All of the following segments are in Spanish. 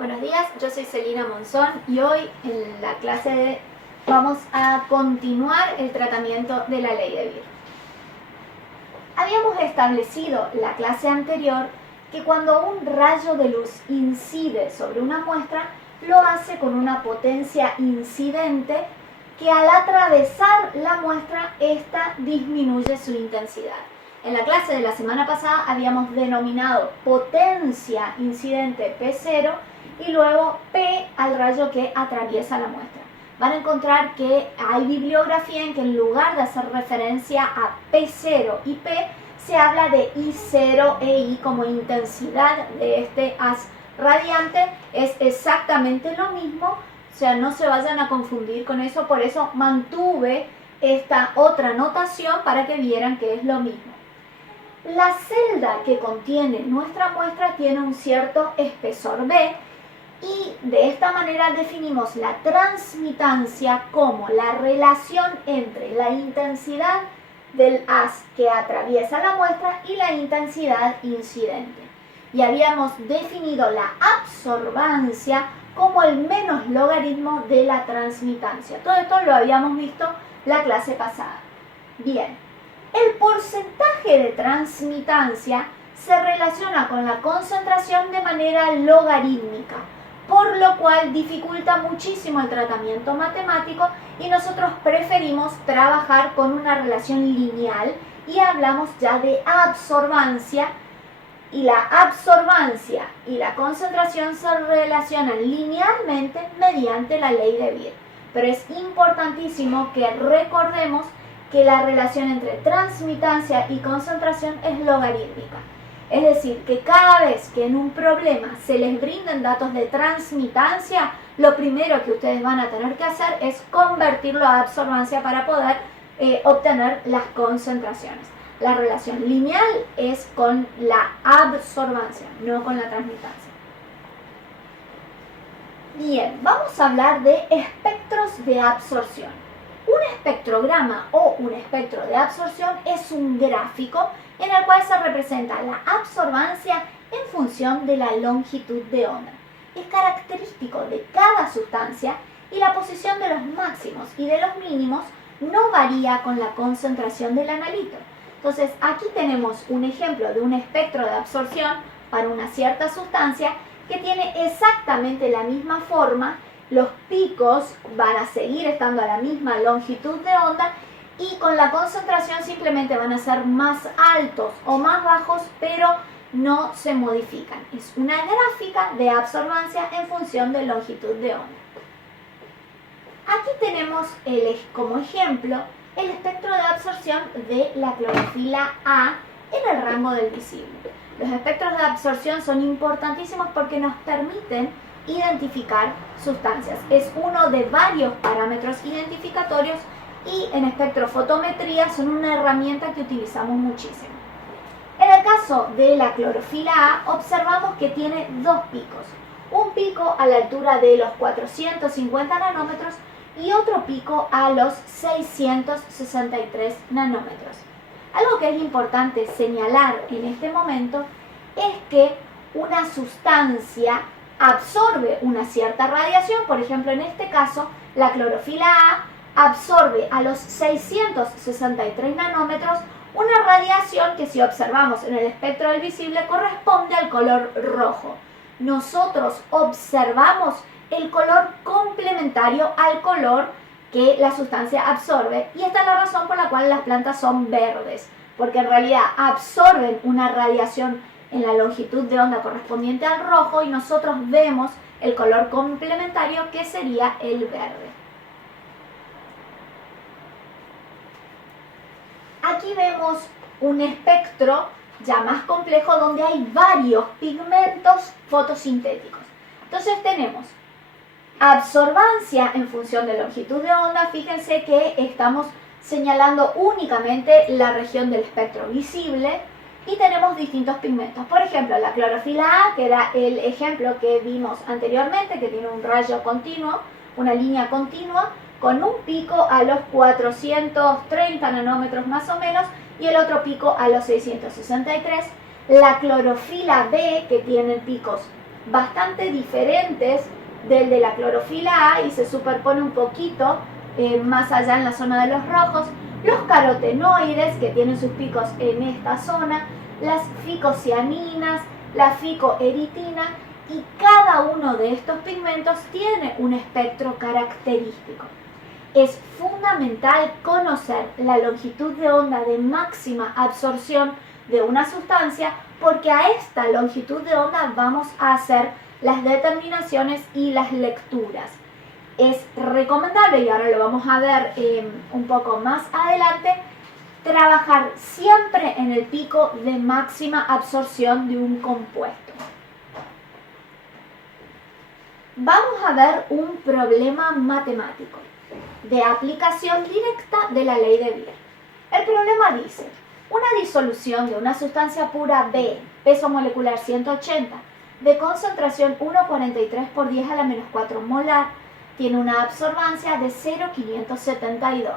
Buenos días, yo soy Celina Monzón y hoy en la clase vamos a continuar el tratamiento de la ley de Beer. Habíamos establecido la clase anterior que cuando un rayo de luz incide sobre una muestra, lo hace con una potencia incidente que al atravesar la muestra, ésta disminuye su intensidad. En la clase de la semana pasada habíamos denominado potencia incidente P0 y luego P al rayo que atraviesa la muestra. Van a encontrar que hay bibliografía en que en lugar de hacer referencia a P0 y P, se habla de I0 e I como intensidad de este haz radiante. Es exactamente lo mismo, o sea, no se vayan a confundir con eso, por eso mantuve esta otra notación para que vieran que es lo mismo. La celda que contiene nuestra muestra tiene un cierto espesor B y de esta manera definimos la transmitancia como la relación entre la intensidad del haz que atraviesa la muestra y la intensidad incidente. Y habíamos definido la absorbancia como el menos logaritmo de la transmitancia. Todo esto lo habíamos visto la clase pasada. Bien, el porcentaje de transmitancia se relaciona con la concentración de manera logarítmica, por lo cual dificulta muchísimo el tratamiento matemático y nosotros preferimos trabajar con una relación lineal y hablamos ya de absorbancia, y la absorbancia y la concentración se relacionan linealmente mediante la ley de Beer. Pero es importantísimo que recordemos que la relación entre transmitancia y concentración es logarítmica. Es decir, que cada vez que en un problema se les brinden datos de transmitancia, lo primero que ustedes van a tener que hacer es convertirlo a absorbancia para poder obtener las concentraciones. La relación lineal es con la absorbancia, no con la transmitancia. Bien, vamos a hablar de espectros de absorción. Un espectrograma o un espectro de absorción es un gráfico en el cual se representa la absorbancia en función de la longitud de onda. Es característico de cada sustancia y la posición de los máximos y de los mínimos no varía con la concentración del analito. Entonces, aquí tenemos un ejemplo de un espectro de absorción para una cierta sustancia que tiene exactamente la misma forma. Los picos van a seguir estando a la misma longitud de onda y con la concentración simplemente van a ser más altos o más bajos, pero no se modifican. Es una gráfica de absorbancia en función de longitud de onda. Aquí tenemos como ejemplo el espectro de absorción de la clorofila A en el rango del visible. Los espectros de absorción son importantísimos porque nos permiten identificar sustancias. Es uno de varios parámetros identificatorios y en espectrofotometría son una herramienta que utilizamos muchísimo. En el caso de la clorofila A observamos que tiene dos picos. Un pico a la altura de los 450 nanómetros y otro pico a los 663 nanómetros. Algo que es importante señalar en este momento es que una sustancia absorbe una cierta radiación. Por ejemplo, en este caso, la clorofila A absorbe a los 663 nanómetros una radiación que, si observamos en el espectro del visible, corresponde al color rojo. Nosotros observamos el color complementario al color que la sustancia absorbe, y esta es la razón por la cual las plantas son verdes, porque en realidad absorben una radiación en la longitud de onda correspondiente al rojo y nosotros vemos el color complementario que sería el verde. Aquí vemos un espectro ya más complejo donde hay varios pigmentos fotosintéticos. Entonces tenemos absorbancia en función de longitud de onda. Fíjense que estamos señalando únicamente la región del espectro visible y tenemos distintos pigmentos. Por ejemplo, la clorofila A, que era el ejemplo que vimos anteriormente, que tiene un rayo continuo, una línea continua, con un pico a los 430 nanómetros más o menos y el otro pico a los 663. La clorofila B, que tiene picos bastante diferentes del de la clorofila A y se superpone un poquito más allá en la zona de los rojos. Los carotenoides, que tienen sus picos en esta zona, las ficocianinas, la ficoeritina, y cada uno de estos pigmentos tiene un espectro característico. Es fundamental conocer la longitud de onda de máxima absorción de una sustancia, porque a esta longitud de onda vamos a hacer las determinaciones y las lecturas. Es recomendable, y ahora lo vamos a ver un poco más adelante, trabajar siempre en el pico de máxima absorción de un compuesto. Vamos a ver un problema matemático de aplicación directa de la ley de Beer. El problema dice: una disolución de una sustancia pura B, peso molecular 180, de concentración 1,43 por 10 a la menos 4 molar, tiene una absorbancia de 0,572.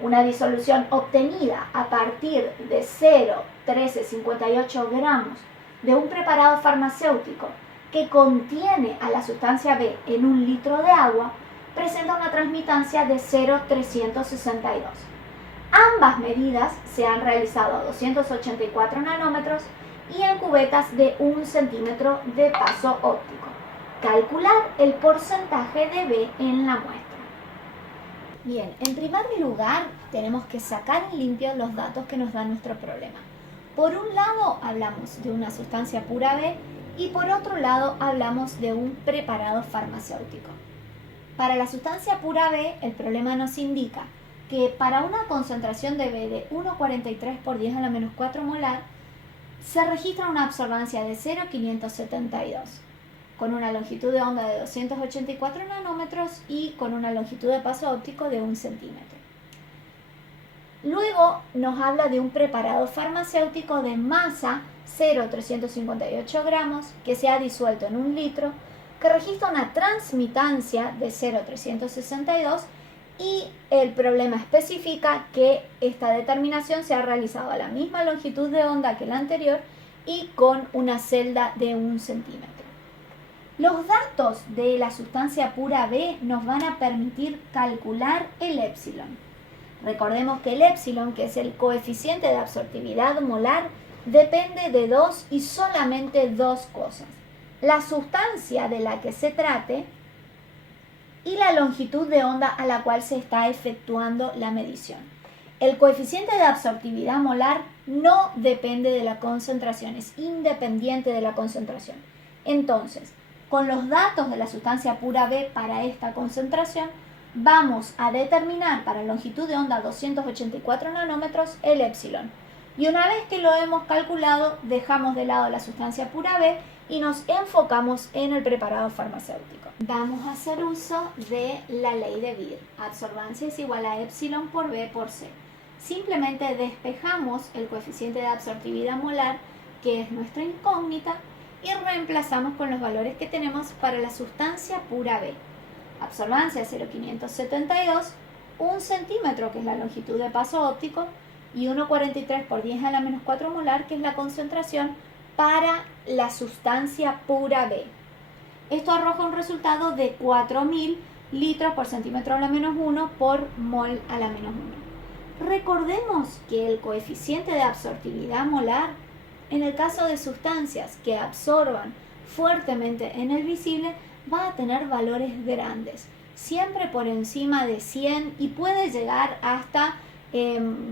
Una disolución obtenida a partir de 0,1358 gramos de un preparado farmacéutico que contiene a la sustancia B en un litro de agua presenta una transmitancia de 0,362. Ambas medidas se han realizado a 284 nanómetros y en cubetas de 1 centímetro de paso óptico. Calcular el porcentaje de B en la muestra. Bien, en primer lugar tenemos que sacar en limpio los datos que nos da nuestro problema. Por un lado hablamos de una sustancia pura B y por otro lado hablamos de un preparado farmacéutico. Para la sustancia pura B, el problema nos indica que para una concentración de B de 1,43 por 10 a la menos 4 molar se registra una absorbancia de 0,572, con una longitud de onda de 284 nanómetros y con una longitud de paso óptico de 1 centímetro. Luego nos habla de un preparado farmacéutico de masa 0,358 gramos que se ha disuelto en 1 litro, que registra una transmitancia de 0,362 y el problema especifica que esta determinación se ha realizado a la misma longitud de onda que la anterior y con una celda de 1 centímetro. Los datos de la sustancia pura B nos van a permitir calcular el épsilon. Recordemos que el épsilon, que es el coeficiente de absortividad molar, depende de dos y solamente dos cosas: la sustancia de la que se trate y la longitud de onda a la cual se está efectuando la medición. El coeficiente de absortividad molar no depende de la concentración, es independiente de la concentración. Entonces, con los datos de la sustancia pura B para esta concentración, vamos a determinar para longitud de onda 284 nanómetros el épsilon. Y una vez que lo hemos calculado, dejamos de lado la sustancia pura B y nos enfocamos en el preparado farmacéutico. Vamos a hacer uso de la ley de Beer. Absorbancia es igual a épsilon por B por C. Simplemente despejamos el coeficiente de absortividad molar, que es nuestra incógnita, y reemplazamos con los valores que tenemos para la sustancia pura B. Absorbancia 0,572, 1 centímetro, que es la longitud de paso óptico, y 1,43 por 10 a la menos 4 molar, que es la concentración para la sustancia pura B. Esto arroja un resultado de 4.000 litros por centímetro a la menos 1 por mol a la menos 1. Recordemos que el coeficiente de absortividad molar, en el caso de sustancias que absorban fuertemente en el visible, va a tener valores grandes, siempre por encima de 100 y puede llegar hasta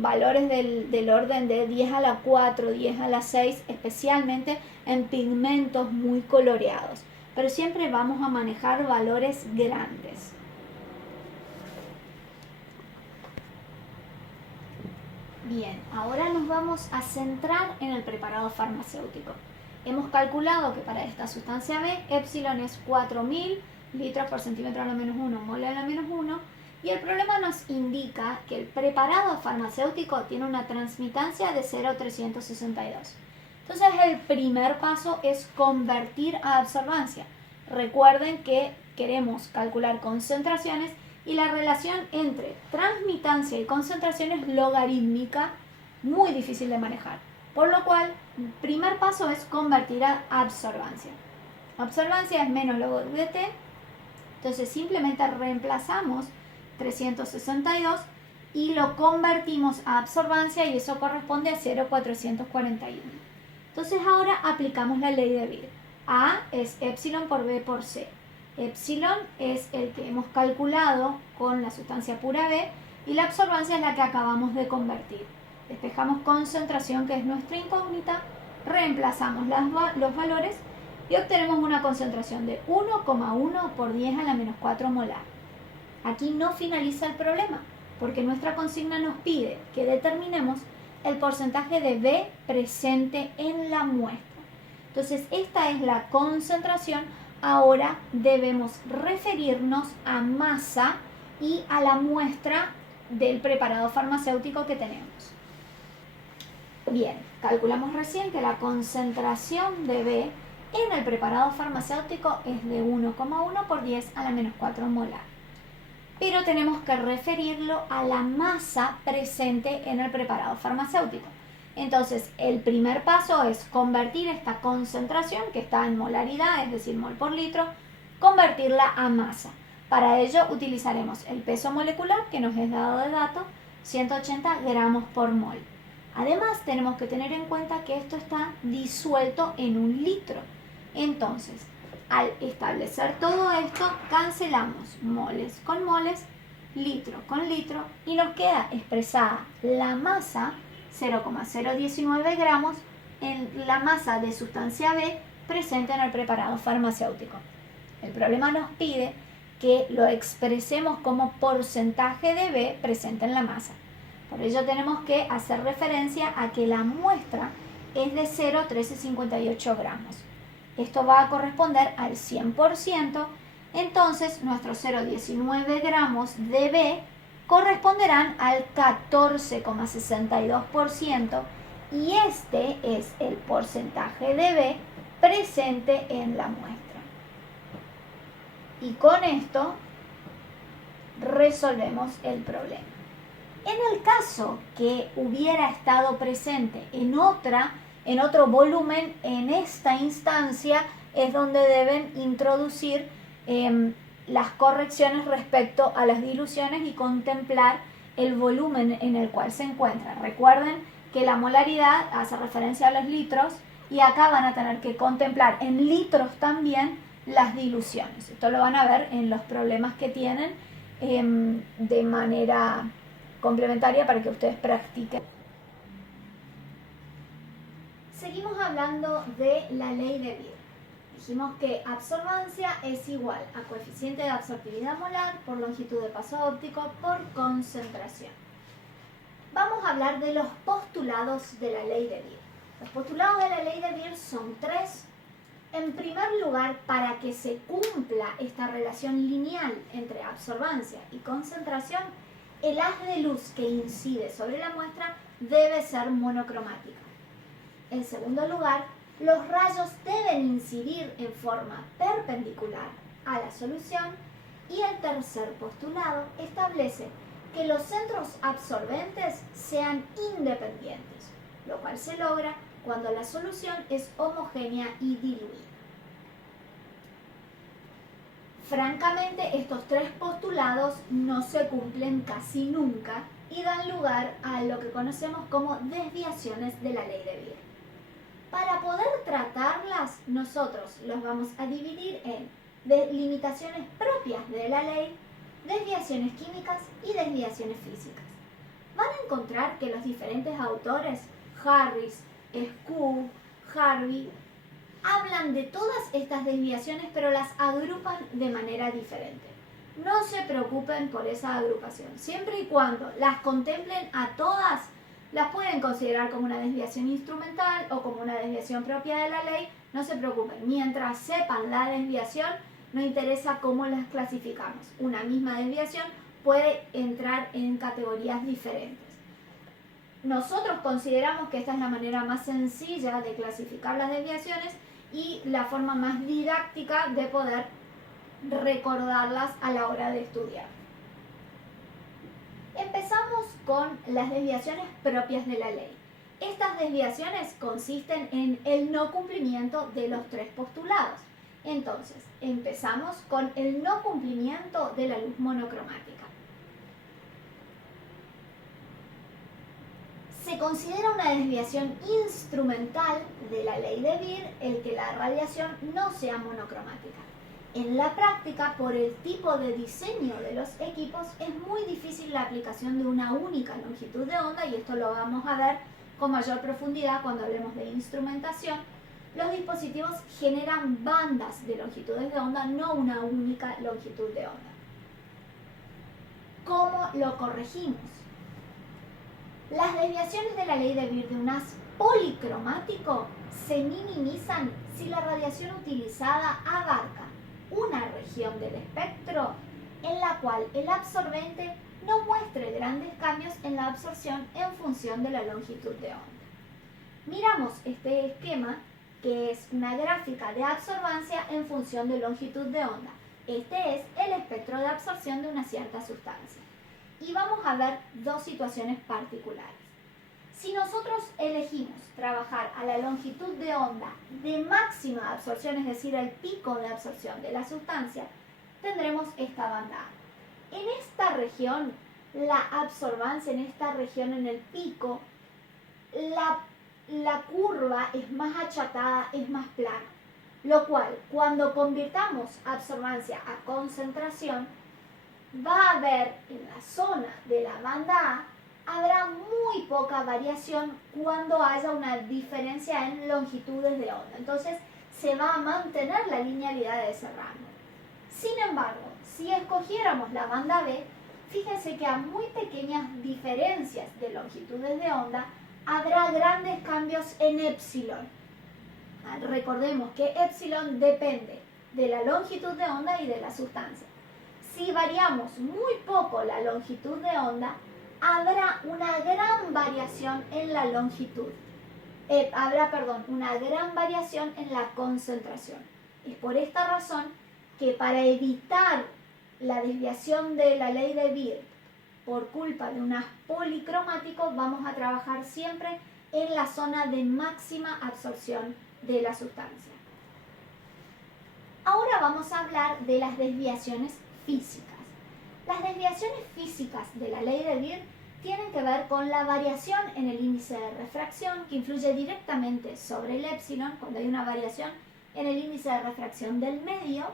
valores del orden de 10 a la 4, 10 a la 6, especialmente en pigmentos muy coloreados. Pero siempre vamos a manejar valores grandes. Bien, ahora nos vamos a centrar en el preparado farmacéutico. Hemos calculado que para esta sustancia B, épsilon es 4.000 litros por centímetro a la menos 1, mol a la menos 1, y el problema nos indica que el preparado farmacéutico tiene una transmitancia de 0,362. Entonces el primer paso es convertir a absorbancia. Recuerden que queremos calcular concentraciones y la relación entre transmitancia y concentración es logarítmica, muy difícil de manejar. Por lo cual, el primer paso es convertir a absorbancia. Absorbancia es menos log de t. Entonces simplemente reemplazamos 362 y lo convertimos a absorbancia y eso corresponde a 0,441. Entonces ahora aplicamos la ley de Beer. A es epsilon por B por C. Epsilon es el que hemos calculado con la sustancia pura B y la absorbancia es la que acabamos de convertir. Despejamos concentración, que es nuestra incógnita, reemplazamos los valores y obtenemos una concentración de 1,1 por 10 a la menos 4 molar. Aquí no finaliza el problema, porque nuestra consigna nos pide que determinemos el porcentaje de B presente en la muestra. Entonces, esta es la concentración. Ahora debemos referirnos a masa y a la muestra del preparado farmacéutico que tenemos. Bien, calculamos recién que la concentración de B en el preparado farmacéutico es de 1,1 por 10 a la menos 4 molar. Pero tenemos que referirlo a la masa presente en el preparado farmacéutico. Entonces, el primer paso es convertir esta concentración, que está en molaridad, es decir, mol por litro, convertirla a masa. Para ello utilizaremos el peso molecular, que nos es dado de dato, 180 gramos por mol. Además, tenemos que tener en cuenta que esto está disuelto en 1 litro. Entonces, al establecer todo esto, cancelamos moles con moles, litro con litro, y nos queda expresada la masa, 0,019 gramos, en la masa de sustancia B presente en el preparado farmacéutico. El problema nos pide que lo expresemos como porcentaje de B presente en la masa. Por ello tenemos que hacer referencia a que la muestra es de 0,1358 gramos. Esto va a corresponder al 100%, entonces nuestros 0,19 gramos de B corresponderán al 14,62% y este es el porcentaje de B presente en la muestra. Y con esto resolvemos el problema. En el caso que hubiera estado presente en otro volumen, en esta instancia es donde deben introducir las correcciones respecto a las diluciones y contemplar el volumen en el cual se encuentra. Recuerden que la molaridad hace referencia a los litros y acá van a tener que contemplar en litros también las diluciones. Esto lo van a ver en los problemas que tienen de manera complementaria para que ustedes practiquen. Seguimos hablando de la ley de Beer. Dijimos que absorbancia es igual a coeficiente de absortividad molar por longitud de paso óptico por concentración. Vamos a hablar de los postulados de la ley de Beer. Los postulados de la ley de Beer son 3. En primer lugar, para que se cumpla esta relación lineal entre absorbancia y concentración, el haz de luz que incide sobre la muestra debe ser monocromática. En segundo lugar, los rayos deben incidir en forma perpendicular a la solución. Y el tercer postulado establece que los centros absorbentes sean independientes, lo cual se logra cuando la solución es homogénea y diluida. Francamente, estos 3 postulados no se cumplen casi nunca y dan lugar a lo que conocemos como desviaciones de la ley de Beer. Para poder tratarlas, nosotros los vamos a dividir en limitaciones propias de la ley, desviaciones químicas y desviaciones físicas. Van a encontrar que los diferentes autores, Harris, Scoop, Harvey, hablan de todas estas desviaciones, pero las agrupan de manera diferente. No se preocupen por esa agrupación. Siempre y cuando las contemplen a todas, las pueden considerar como una desviación instrumental o como una desviación propia de la ley. No se preocupen. Mientras sepan la desviación, no interesa cómo las clasificamos. Una misma desviación puede entrar en categorías diferentes. Nosotros consideramos que esta es la manera más sencilla de clasificar las desviaciones y la forma más didáctica de poder recordarlas a la hora de estudiar. Empezamos con las desviaciones propias de la ley. Estas desviaciones consisten en el no cumplimiento de los 3 postulados. Entonces, empezamos con el no cumplimiento de la luz monocromática. Se considera una desviación instrumental de la ley de Beer el que la radiación no sea monocromática. En la práctica, por el tipo de diseño de los equipos, es muy difícil la aplicación de una única longitud de onda, y esto lo vamos a ver con mayor profundidad cuando hablemos de instrumentación. Los dispositivos generan bandas de longitudes de onda, no una única longitud de onda. ¿Cómo lo corregimos? Las desviaciones de la ley de Beer de un haz policromático se minimizan si la radiación utilizada abarca una región del espectro en la cual el absorbente no muestre grandes cambios en la absorción en función de la longitud de onda. Miramos este esquema, que es una gráfica de absorbancia en función de longitud de onda. Este es el espectro de absorción de una cierta sustancia. Y vamos a ver dos situaciones particulares. Si nosotros elegimos trabajar a la longitud de onda de máxima absorción, es decir, el pico de absorción de la sustancia, tendremos esta banda A. En esta región, la absorbancia en esta región, en el pico, la curva es más achatada, es más plana, lo cual, cuando convirtamos absorbancia a concentración, va a haber en la zona de la banda A, habrá muy poca variación cuando haya una diferencia en longitudes de onda. Entonces, se va a mantener la linealidad de ese rango. Sin embargo, si escogiéramos la banda B, fíjense que a muy pequeñas diferencias de longitudes de onda, habrá grandes cambios en epsilon. Recordemos que epsilon depende de la longitud de onda y de la sustancia. Si variamos muy poco la longitud de onda, habrá una gran variación en la longitud. Una gran variación en la concentración. Es por esta razón que para evitar la desviación de la ley de Beer por culpa de un haz policromático, vamos a trabajar siempre en la zona de máxima absorción de la sustancia. Ahora vamos a hablar de las desviaciones físicas. Las desviaciones físicas de la ley de Beer tienen que ver con la variación en el índice de refracción, que influye directamente sobre el épsilon cuando hay una variación en el índice de refracción del medio.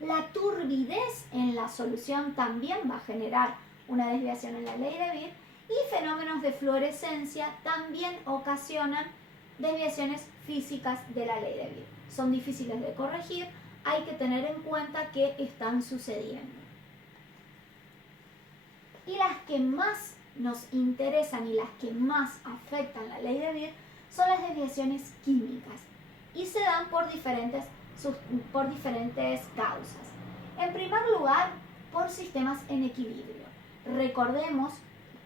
La turbidez en la solución también va a generar una desviación en la ley de Beer, y fenómenos de fluorescencia también ocasionan desviaciones físicas de la ley de Beer. Son difíciles de corregir, hay que tener en cuenta que están sucediendo. Y las que más nos interesan y las que más afectan la ley de Beer son las desviaciones químicas, y se dan por diferentes causas. En primer lugar, por sistemas en equilibrio. Recordemos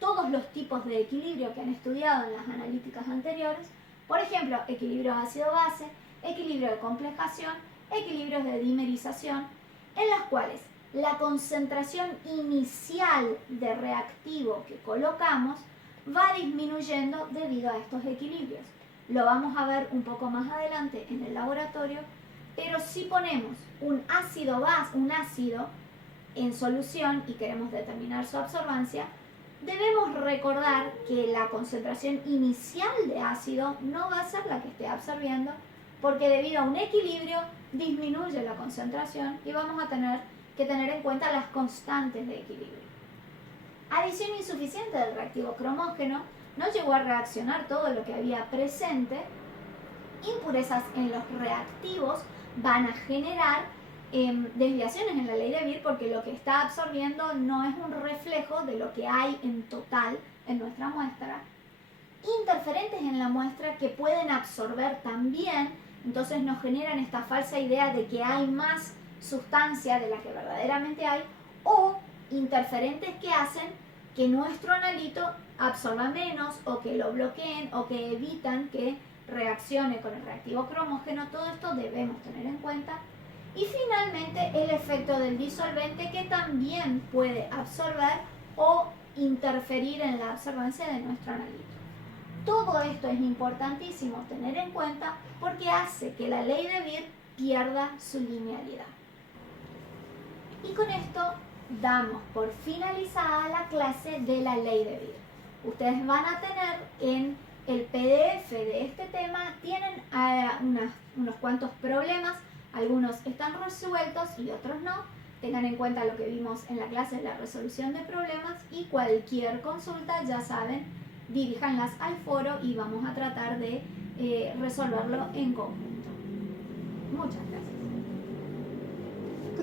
todos los tipos de equilibrio que han estudiado en las analíticas anteriores, por ejemplo, equilibrio ácido-base, equilibrio de complejación, equilibrios de dimerización, en las cuales la concentración inicial de reactivo que colocamos va disminuyendo debido a estos equilibrios. Lo vamos a ver un poco más adelante en el laboratorio, pero si ponemos un ácido en solución y queremos determinar su absorbancia, debemos recordar que la concentración inicial de ácido no va a ser la que esté absorbiendo, porque debido a un equilibrio disminuye la concentración y vamos a tener que tener en cuenta las constantes de equilibrio. Adición insuficiente del reactivo cromógeno, no llegó a reaccionar todo lo que había presente. Impurezas en los reactivos van a generar desviaciones en la ley de Beer, porque lo que está absorbiendo no es un reflejo de lo que hay en total en nuestra muestra. Interferentes en la muestra que pueden absorber también, entonces nos generan esta falsa idea de que hay más sustancia de la que verdaderamente hay, o interferentes que hacen que nuestro analito absorba menos, o que lo bloqueen, o que evitan que reaccione con el reactivo cromógeno. Todo esto debemos tener en cuenta. Y finalmente el efecto del disolvente, que también puede absorber o interferir en la absorbancia de nuestro analito. Todo esto es importantísimo tener en cuenta, porque hace que la ley de Beer pierda su linealidad. Y con esto damos por finalizada la clase de la ley de Beer. Ustedes van a tener en el PDF de este tema, tienen unos cuantos problemas, algunos están resueltos y otros no. Tengan en cuenta lo que vimos en la clase de la resolución de problemas y cualquier consulta, ya saben, diríjanlas al foro y vamos a tratar de resolverlo en conjunto. Muchas gracias.